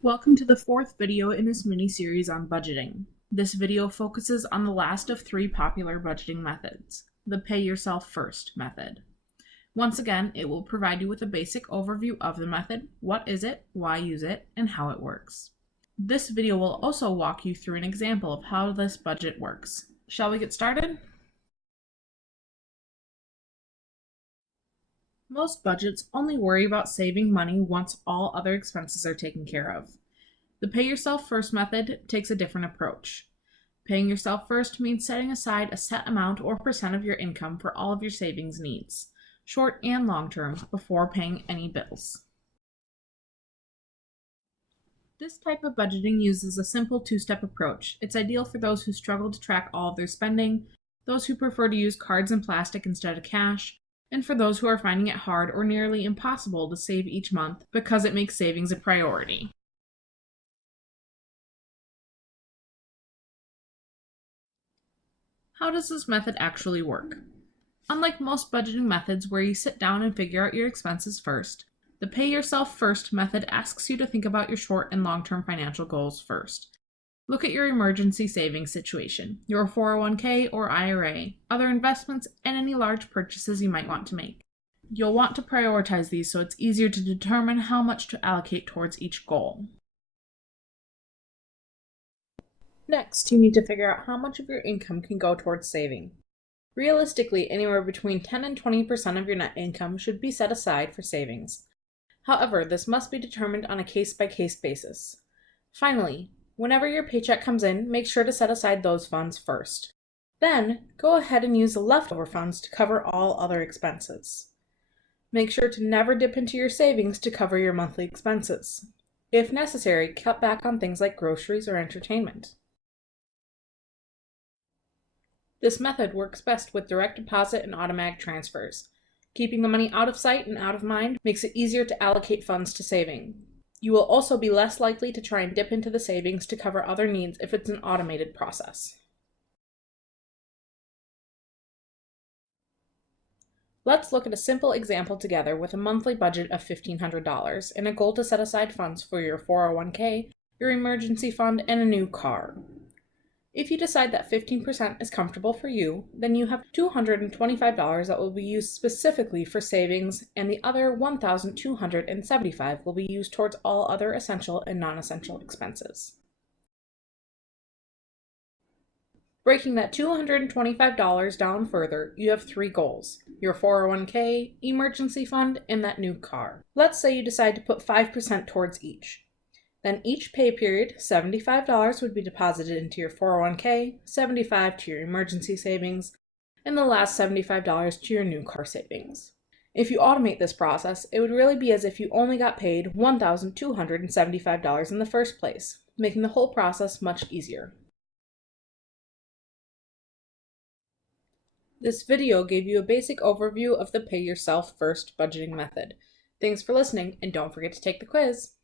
Welcome to the fourth video in this mini-series on budgeting. This video focuses on the last of three popular budgeting methods, the pay yourself first method. Once again, it will provide you with a basic overview of the method, what is it, why use it, and how it works. This video will also walk you through an example of how this budget works. Shall we get started? Most budgets only worry about saving money once all other expenses are taken care of. The pay yourself first method takes a different approach. Paying yourself first means setting aside a set amount or percent of your income for all of your savings needs, short and long term, before paying any bills. This type of budgeting uses a simple two-step approach. It's ideal for those who struggle to track all of their spending, those who prefer to use cards and plastic instead of cash, and for those who are finding it hard or nearly impossible to save each month because it makes savings a priority. How does this method actually work? Unlike most budgeting methods where you sit down and figure out your expenses first, the pay yourself first method asks you to think about your short and long-term financial goals first. Look at your emergency savings situation, your 401k or IRA, other investments, and any large purchases you might want to make. You'll want to prioritize these so it's easier to determine how much to allocate towards each goal. Next, you need to figure out how much of your income can go towards saving. Realistically, anywhere between 10 and 20% of your net income should be set aside for savings. However, this must be determined on a case-by-case basis. Finally, whenever your paycheck comes in, make sure to set aside those funds first. Then, go ahead and use the leftover funds to cover all other expenses. Make sure to never dip into your savings to cover your monthly expenses. If necessary, cut back on things like groceries or entertainment. This method works best with direct deposit and automatic transfers. Keeping the money out of sight and out of mind makes it easier to allocate funds to saving. You will also be less likely to try and dip into the savings to cover other needs if it's an automated process. Let's look at a simple example together with a monthly budget of $1,500 and a goal to set aside funds for your 401k, your emergency fund, and a new car. If you decide that 15% is comfortable for you, then you have $225 that will be used specifically for savings, and the other $1,275 will be used towards all other essential and non-essential expenses. Breaking that $225 down further, you have three goals: your 401k, emergency fund, and that new car. Let's say you decide to put 5% towards each. Then each pay period, $75 would be deposited into your 401k, $75 to your emergency savings, and the last $75 to your new car savings. If you automate this process, it would really be as if you only got paid $1,275 in the first place, making the whole process much easier. This video gave you a basic overview of the pay yourself first budgeting method. Thanks for listening, and don't forget to take the quiz.